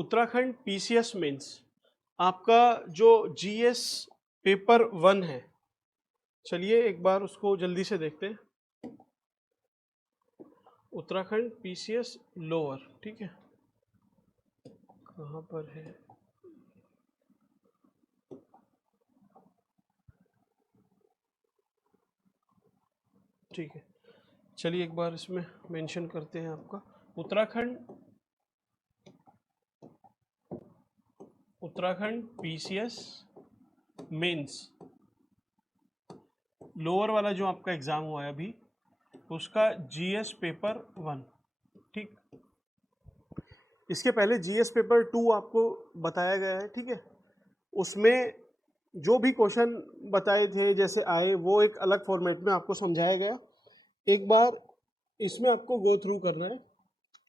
Uttarakhand PCS mains आपका जो GS paper 1 है, चलिए एक बार उसको जल्दी से देखते हैं। उत्तराखंड पीसीएस लोअर, ठीक है, कहाँ पर है? ठीक है, चलिए एक बार इसमें मेंशन करते हैं आपका उत्तराखंड पीसीएस मेंस लोअर वाला जो आपका एग्जाम हुआ है अभी, उसका जीएस पेपर 1, ठीक। इसके पहले जीएस पेपर 2 आपको बताया गया है, ठीक है। उसमें जो भी क्वेश्चन बताए थे जैसे आए, वो एक अलग फॉर्मेट में आपको समझाया गया। एक बार इसमें आपको गो थ्रू करना है,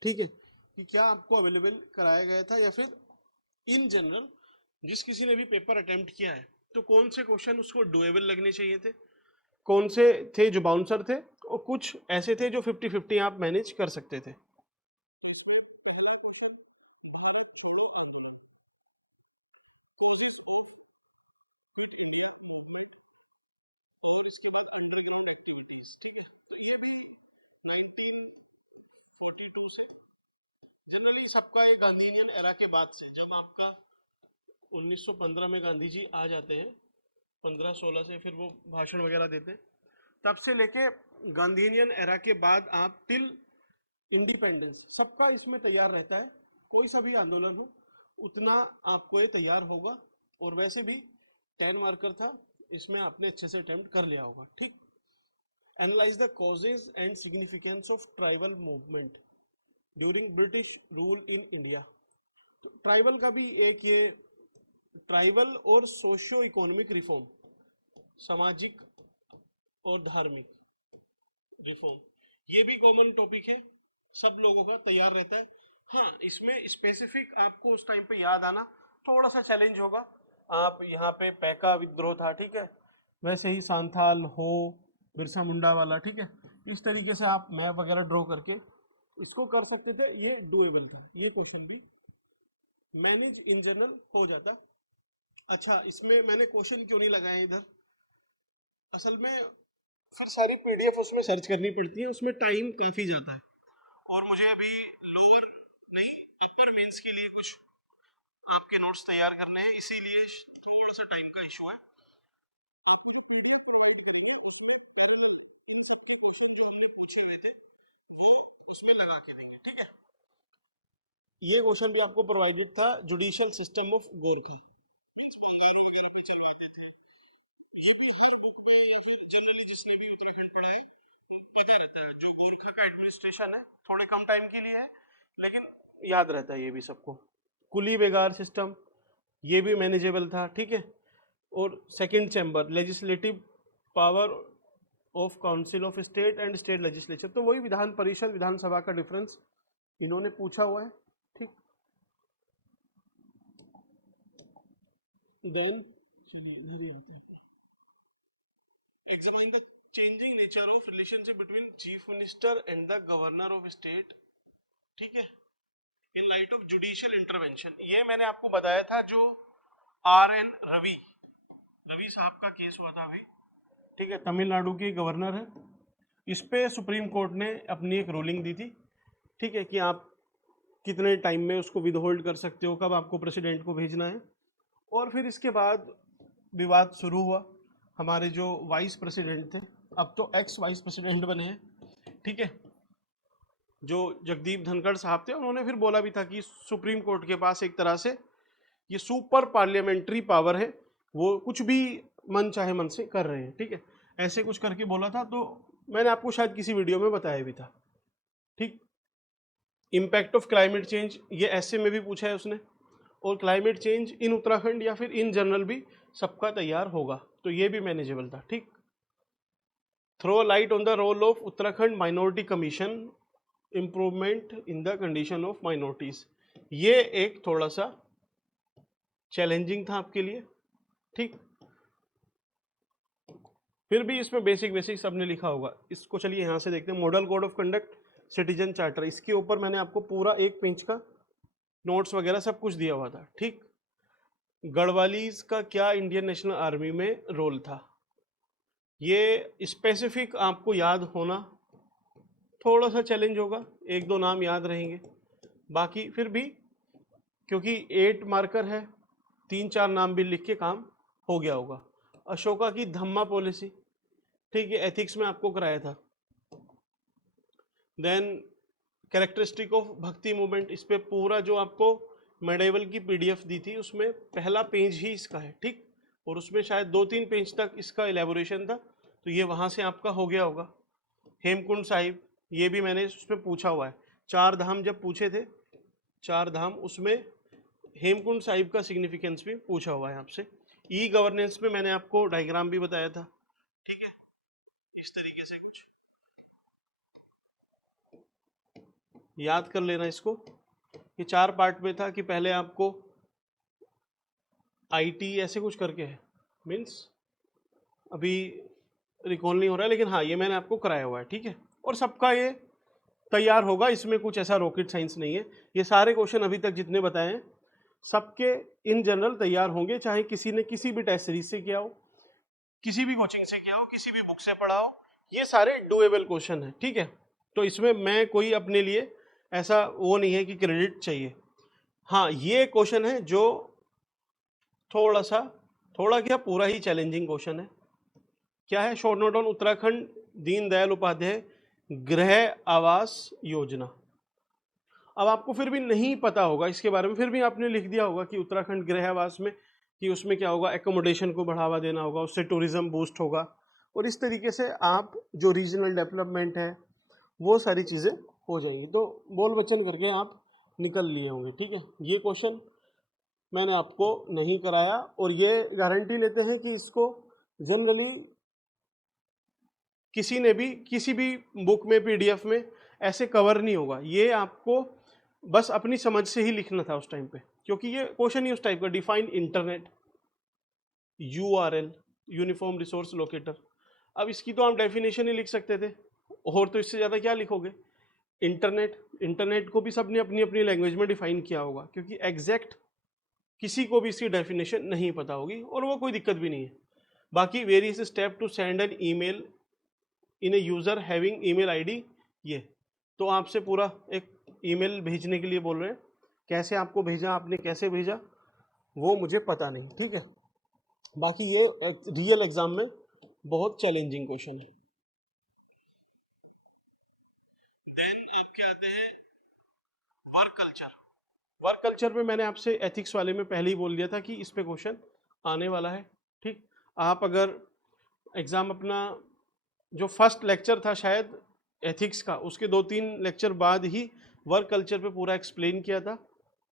ठीक है, कि क्या आपको अवेलेबल कराया गया था, या फिर इन जनरल जिस किसी ने भी पेपर अटेम्प्ट किया है तो कौन से क्वेश्चन उसको डुएबल लगने चाहिए थे, कौन से थे जो बाउंसर थे, और कुछ ऐसे थे जो 50-50 आप मैनेज कर सकते थे। तो इसमें पहला क्वेश्चन, भारत छोड़ो आंदोलन, causes of quit India movement, और इसके बाद अंडरग्राउंड एक्टिविटीज़, ठीक है। तो ये भी 1942 से, जनरली सबका ये गांधीनियन एरा के बाद से, जब आपका 1915 में गांधी जी आ जाते हैं, 15-16 से फिर वो भाषण वगैरह देते हैं, तब से लेके गांधीनियन एरा के बाद आप टिल इंडिपेंडेंस सबका इसमें तैयार रहता है। कोई सा भी आंदोलन हो उतना आपको ये तैयार होगा, और वैसे भी 10 मार्कर था, इसमें आपने अच्छे से अटेम्प्ट कर लिया होगा, ठीक। Analyse the causes and significance of tribal movement during British rule in India. तो ट्राइबल का भी एक ये, ट्राइबल और सोशियो इकोनॉमिक रिफॉर्म, सामाजिक और धार्मिक रिफॉर्म, ये भी कॉमन टॉपिक है, सब लोगों का तैयार रहता है। हाँ, इसमें स्पेसिफिक आपको उस टाइम पे याद आना थोड़ा सा चैलेंज होगा। आप यहाँ पे पैका विद्रोह था, ठीक है, वैसे ही सांथाल हो, बिरसा मुंडा वाला, ठीक है, इस तरीके से आप मैप वगैरह ड्रॉ करके इसको कर सकते थे, ये डुएबल था। ये क्वेश्चन भी मैनेज इन जनरल हो जाता। अच्छा, इसमें मैंने क्वेश्चन क्यों नहीं लगाए इधर, असल में फिर सारी पीडीएफ उसमें सर्च करनी पड़ती है, उसमें टाइम काफ़ी जाता है, और मुझे अभी लोअर नहीं अपर मेंस के लिए कुछ आपके नोट्स तैयार करने हैं, इसीलिए थोड़ा सा टाइम का इशू है। आपको जो पीडीएफ प्रोवाइड करेंगे उसमें पैरेलल इन सब के क्वेश्चन जो हमने पूछे हुए थे वो उसमें लगा के देंगे, ठीक है। ये क्वेश्चन भी आपको प्रोवाइडेड था, judicial system of Gorkha, means वो अंगारों वगैरह पे चलवाते थे। ये भी हर बुक में या फिर जनरली जिसने भी उत्तराखंड पढ़ा है वो पता रहता है, जो गोरखा का एडमिनिस्ट्रेशन है थोड़े कम टाइम के लिए है, लेकिन याद रहता है ये भी सबको। कुली बेगार सिस्टम, ये भी मैनेजेबल था, ठीक है। और second chamber, legislative power of council of state and state legislature, तो वही विधान परिषद विधानसभा का डिफरेंस इन्होंने पूछा हुआ है, ठीक। देन चलिए इधर ही आते हैं अपना, examine the changing nature of relationship between chief minister and the governor of state, ठीक है, in light of judicial intervention. ये मैंने आपको बताया था, जो RN रवि साहब का केस हुआ था अभी, ठीक है, तमिलनाडु के गवर्नर है, इस पे सुप्रीम कोर्ट ने अपनी एक रूलिंग दी थी, ठीक है, कि आप कितने टाइम में उसको विदहोल्ड कर सकते हो, कब आपको प्रेसिडेंट को भेजना है। और फिर इसके बाद विवाद शुरू हुआ, हमारे जो वाइस प्रेसिडेंट थे, अब तो एक्स वाइस प्रेसिडेंट बने हैं, ठीक है, जो जगदीप धनखड़ साहब थे, उन्होंने फिर बोला भी था कि सुप्रीम कोर्ट के पास एक तरह से ये सुपर पार्लियामेंट्री पावर है, वो कुछ भी मन चाहे मन से कर रहे हैं, ठीक है, ऐसे कुछ करके बोला था। तो मैंने आपको शायद किसी वीडियो में बताया भी था, ठीक। इम्पैक्ट ऑफ क्लाइमेट चेंज, ये ऐसे में भी पूछा है उसने, और क्लाइमेट चेंज इन उत्तराखंड या फिर इन जनरल भी सबका तैयार होगा, तो ये भी मैनेजेबल था, ठीक। Throw light on the role of Uttarakhand minority commission, improvement in the condition of minorities, ये एक थोड़ा सा चैलेंजिंग था आपके लिए, ठीक। फिर भी इसमें बेसिक बेसिक सबने लिखा होगा, इसको चलिए यहाँ से देखते हैं। Model code of conduct, citizen charter, इसके ऊपर मैंने आपको पूरा एक पेज का नोट्स वगैरह सब कुछ दिया हुआ था। ठीक, गढ़वालीज का क्या इंडियन नेशनल आर्मी में रोल था, ये स्पेसिफिक आपको याद होना थोड़ा सा चैलेंज होगा, एक दो नाम याद रहेंगे, बाकी फिर भी क्योंकि 8 मार्कर है, 3-4 नाम भी लिख के काम हो गया होगा। अशोका की धम्मा पॉलिसी, ठीक है, एथिक्स में आपको कराया था। देन कैरेक्टरिस्टिक ऑफ भक्ति मूवमेंट, इस पे पूरा जो आपको मेडिवल की पीडीएफ दी थी उसमें पहला पेज ही इसका है। ठीक, और उसमें शायद 2-3 पेज तक इसका एलेबोरेशन था, तो ये वहाँ से आपका हो गया होगा। हेमकुंड साहिब, ये भी मैंने उसमें पूछा हुआ है, 4 धाम जब पूछे थे, 4 धाम, उसमें हेमकुंड साहिब का सिग्निफिकेंस भी पूछा हुआ है आपसे। ई गवर्नेंस में मैंने आपको डायग्राम भी बताया था। ठीक है, इस तरीके से कुछ याद कर लेना इसको। ये 4 पार्ट में था कि पहले आपको आईटी ऐसे कुछ करके है, मीन्स अभी रिकॉल नहीं हो रहा है, लेकिन हाँ ये मैंने आपको कराया हुआ है। ठीक है, और सबका ये तैयार होगा, इसमें कुछ ऐसा रॉकेट साइंस नहीं है। ये सारे क्वेश्चन अभी तक जितने बताए हैं सबके इन जनरल तैयार होंगे, चाहे किसी ने किसी भी टेस्ट सीरीज से किया हो, किसी भी कोचिंग से किया हो, किसी भी बुक से पढ़ा हो, ये सारे डुएबल क्वेश्चन हैं। ठीक है, तो इसमें मैं कोई अपने लिए ऐसा वो नहीं है कि क्रेडिट चाहिए। हाँ, ये क्वेश्चन है जो थोड़ा क्या पूरा ही चैलेंजिंग क्वेश्चन है। क्या है? Short note on Uttarakhand Deendayal Upadhyay Griha Awas योजना। अब आपको फिर भी नहीं पता होगा इसके बारे में, फिर भी आपने लिख दिया होगा कि उत्तराखंड गृह आवास में, कि उसमें क्या होगा, एकोमोडेशन को बढ़ावा देना होगा, उससे टूरिज्म बूस्ट होगा, और इस तरीके से आप जो रीजनल डेवलपमेंट है वो सारी चीज़ें हो जाएंगी। तो बोल बच्चन करके आप निकल लिए होंगे। ठीक है, ये क्वेश्चन मैंने आपको नहीं कराया, और ये गारंटी लेते हैं कि इसको जनरली किसी ने भी किसी भी बुक में पीडीएफ में ऐसे कवर नहीं होगा। ये आपको बस अपनी समझ से ही लिखना था उस टाइम पे, क्योंकि ये क्वेश्चन ही उस टाइप का, define internet, URL, uniform resource locator. अब इसकी तो आप डेफिनेशन ही लिख सकते थे, और तो इससे ज़्यादा क्या लिखोगे। इंटरनेट को भी सबने अपनी अपनी लैंग्वेज में डिफाइन किया होगा, क्योंकि एग्जैक्ट किसी को भी इसकी डेफिनेशन नहीं पता होगी, और वो कोई दिक्कत भी नहीं है। बाकी various step to send an email in a user having email ID, ये तो आपसे पूरा एक ईमेल भेजने के लिए बोल रहे हैं, कैसे आपको भेजा, आपने कैसे भेजा वो मुझे पता नहीं। ठीक है, बाकी ये रियल एग्जाम में बहुत चैलेंजिंग क्वेश्चन है। देन आपके आते हैं वर्क कल्चर। वर्क कल्चर पे मैंने आपसे एथिक्स वाले में पहले ही बोल दिया था कि इस पे क्वेश्चन आने वाला है। ठीक, आप अगर एग्ज़ाम अपना जो फर्स्ट लेक्चर था शायद एथिक्स का, उसके 2-3 लेक्चर बाद ही वर्क कल्चर पे पूरा एक्सप्लेन किया था,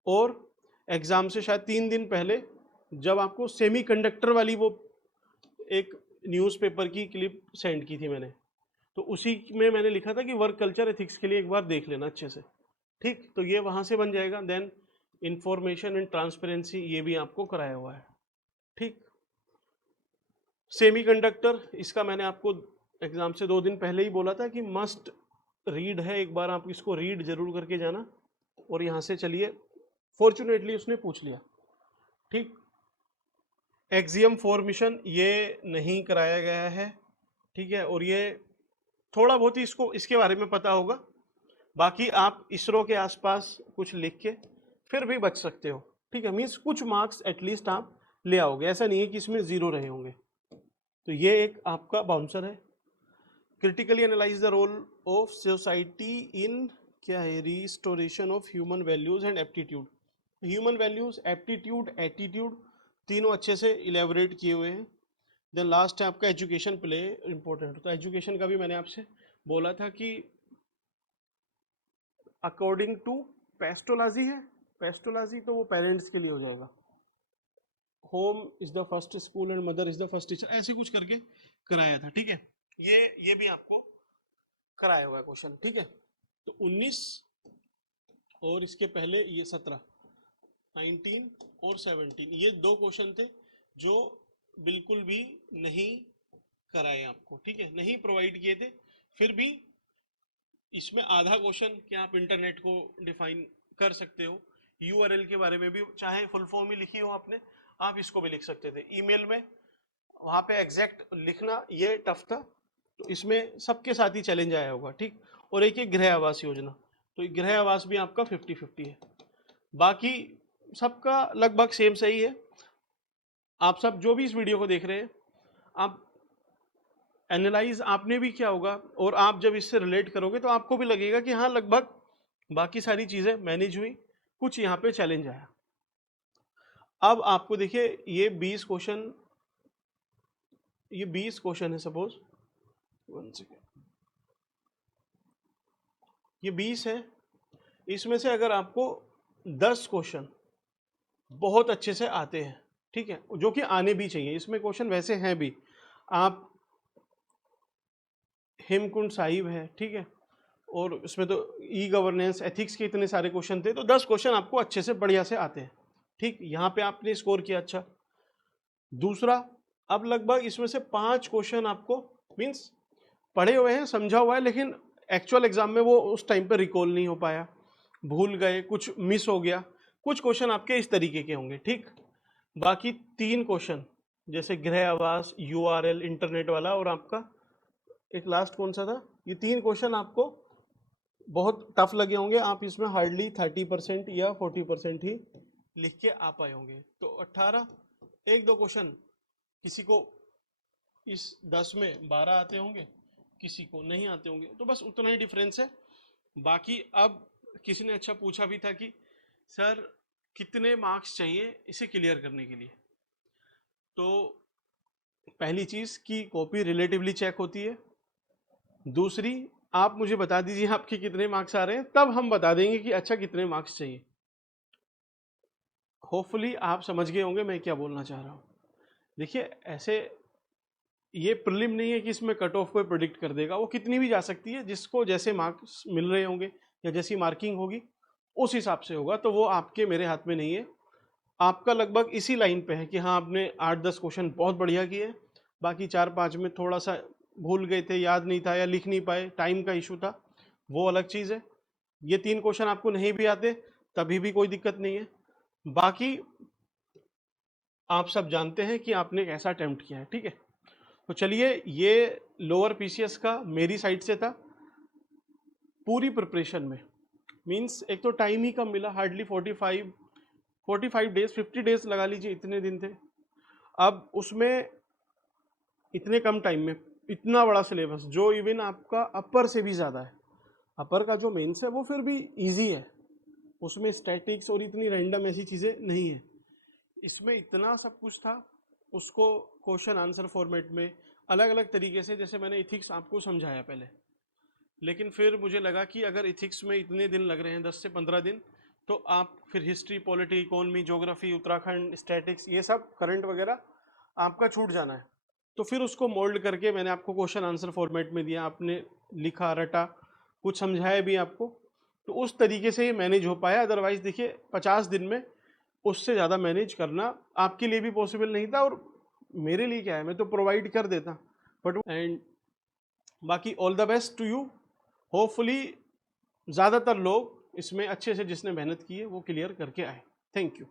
और एग्ज़ाम से शायद 3 दिन पहले जब आपको सेमीकंडक्टर वाली वो एक न्यूज़पेपर की क्लिप सेंड की थी मैंने, तो उसी में मैंने लिखा था कि वर्क कल्चर एथिक्स के लिए एक बार देख लेना अच्छे से। ठीक, तो ये वहाँ से बन जाएगा। देन इंफॉर्मेशन एंड ट्रांसपेरेंसी, ये भी आपको कराया हुआ है। ठीक, सेमीकंडक्टर, इसका मैंने आपको एग्ज़ाम से 2 दिन पहले ही बोला था कि मस्ट रीड है, एक बार आप इसको रीड जरूर करके जाना। और यहाँ से चलिए, फॉर्चुनेटली उसने पूछ लिया। ठीक, एक्सियम फॉर्मेशन ये नहीं कराया गया है। ठीक है, और ये थोड़ा बहुत ही इसको इसके बारे में पता होगा, बाकी आप इसरो के आसपास कुछ लिख के फिर भी बच सकते हो। ठीक है, मीन्स कुछ मार्क्स एटलीस्ट आप ले आओगे, ऐसा नहीं है कि इसमें 0 रहे होंगे। तो ये एक आपका बाउंसर है। Critically analyse the role of society in, क्या है, restoration of human values and aptitude. Human values, aptitude, attitude, तीनों अच्छे से इलेबोरेट किए हुए हैं। देन लास्ट है आपका एजुकेशन प्ले इंपॉर्टेंट। तो एजुकेशन का भी मैंने आपसे बोला था कि अकॉर्डिंग टू पेस्टोलॉजी है, पेस्टोलॉजी तो वो पेरेंट्स के लिए हो जाएगा, home is the first school and mother is the first teacher, ऐसे कुछ करके कराया था। ठीक है, ये भी आपको कराया हुआ है क्वेश्चन। ठीक है, तो 19 और इसके पहले ये 17, 19 और 17, ये 2 क्वेश्चन थे जो बिल्कुल भी नहीं कराए आपको। ठीक है, नहीं प्रोवाइड किए थे। फिर भी इसमें आधा क्वेश्चन कि आप इंटरनेट को डिफाइन कर सकते हो, URL के बारे में भी चाहे फुल फॉर्म ही लिखी हो आपने, आप इसको भी लिख सकते थे। ईमेल में वहाँ पे एग्जैक्ट लिखना ये टफ था, तो इसमें सबके साथ ही चैलेंज आया होगा, ठीक। और एक ये गृह आवास योजना, तो गृह आवास भी आपका 50-50 है। बाकी सबका लगभग सेम सही है। आप सब जो भी इस वीडियो को देख रहे हैं, आप एनालाइज आपने भी किया होगा, और आप जब इससे रिलेट करोगे तो आपको भी लगेगा कि हाँ लगभग बाकी सारी चीजें मैनेज हुई, कुछ यहाँ पे चैलेंज आया। अब आपको देखिए ये 20 क्वेश्चन, ये 20 क्वेश्चन है सपोज, 1 सेकेंड, ये 20 है। इसमें से अगर आपको 10 क्वेश्चन बहुत अच्छे से आते हैं, ठीक है, जो कि आने भी चाहिए, इसमें क्वेश्चन वैसे हैं भी, आप हेमकुंड साहिब है, ठीक है, और इसमें तो ई गवर्नेंस एथिक्स के इतने सारे क्वेश्चन थे, तो 10 क्वेश्चन आपको अच्छे से बढ़िया से आते हैं, ठीक। यहाँ पे आपने स्कोर किया अच्छा। दूसरा, अब लगभग इसमें से 5 क्वेश्चन आपको मीन्स पढ़े हुए हैं, समझा हुआ है, लेकिन एक्चुअल एग्जाम में वो उस टाइम पे रिकॉल नहीं हो पाया, भूल गए, कुछ मिस हो गया, कुछ क्वेश्चन आपके इस तरीके के होंगे, ठीक। बाकी 3 क्वेश्चन जैसे गृह आवास, URL इंटरनेट वाला, और आपका एक लास्ट कौन सा था, ये 3 क्वेश्चन आपको बहुत टफ लगे होंगे, आप इसमें हार्डली 30% या 40% ही लिख के आ पाए होंगे। तो 18, 1-2 क्वेश्चन किसी को इस 10 में 12 आते होंगे, किसी को नहीं आते होंगे, तो बस उतना ही डिफरेंस है। बाकी अब किसी ने अच्छा पूछा भी था कि सर कितने मार्क्स चाहिए इसे क्लियर करने के लिए, तो पहली चीज़ की कॉपी रिलेटिवली चेक होती है। दूसरी, आप मुझे बता दीजिए आपके कितने मार्क्स आ रहे हैं, तब हम बता देंगे कि अच्छा कितने मार्क्स चाहिए। होपफुली आप समझ गए होंगे मैं क्या बोलना चाह रहा हूँ। देखिए ऐसे ये प्रीलिम नहीं है कि इसमें कट ऑफ को प्रिडिक्ट कर देगा, वो कितनी भी जा सकती है, जिसको जैसे मार्क्स मिल रहे होंगे या जैसी मार्किंग होगी उस हिसाब से होगा, तो वो आपके मेरे हाथ में नहीं है। आपका लगभग इसी लाइन पे है कि हाँ आपने 8-10 क्वेश्चन बहुत बढ़िया किए, बाकी 4-5 में थोड़ा सा भूल गए थे, याद नहीं था या लिख नहीं पाए, टाइम का इशू था, वो अलग चीज़ है। ये 3 क्वेश्चन आपको नहीं भी आते तभी भी कोई दिक्कत नहीं है। बाकी आप सब जानते हैं कि आपने कैसा अटेम्प्ट किया है, ठीक है। तो चलिए, ये लोअर PCS का मेरी साइड से था। पूरी प्रिपरेशन में मींस एक तो टाइम ही कम मिला, हार्डली 45 डेज, 50 डेज लगा लीजिए, इतने दिन थे। अब उसमें इतने कम टाइम में इतना बड़ा सिलेबस, जो इवन आपका अपर से भी ज़्यादा है, अपर का जो मेंस है वो फिर भी इजी है, उसमें स्टैटिक्स और इतनी रैंडम ऐसी चीज़ें नहीं है, इसमें इतना सब कुछ था। उसको क्वेश्चन आंसर फॉर्मेट में अलग अलग तरीके से, जैसे मैंने इथिक्स आपको समझाया पहले, लेकिन फिर मुझे लगा कि अगर इथिक्स में इतने दिन लग रहे हैं, 10 से 15 दिन, तो आप फिर history, polity, economy, geography, Uttarakhand, statics, ये सब करंट वगैरह आपका छूट जाना है। तो फिर उसको मोल्ड करके मैंने आपको क्वेश्चन आंसर फॉर्मेट में दिया, आपने लिखा, रटा, कुछ समझाया भी आपको, तो उस तरीके से ये मैनेज हो पाया। अदरवाइज देखिए 50 दिन में उससे ज़्यादा मैनेज करना आपके लिए भी पॉसिबल नहीं था, और मेरे लिए क्या है, मैं तो प्रोवाइड कर देता, बट एंड बाकी all the best to you. Hopefully ज़्यादातर लोग इसमें अच्छे से, जिसने मेहनत की है वो क्लियर करके आए। Thank you.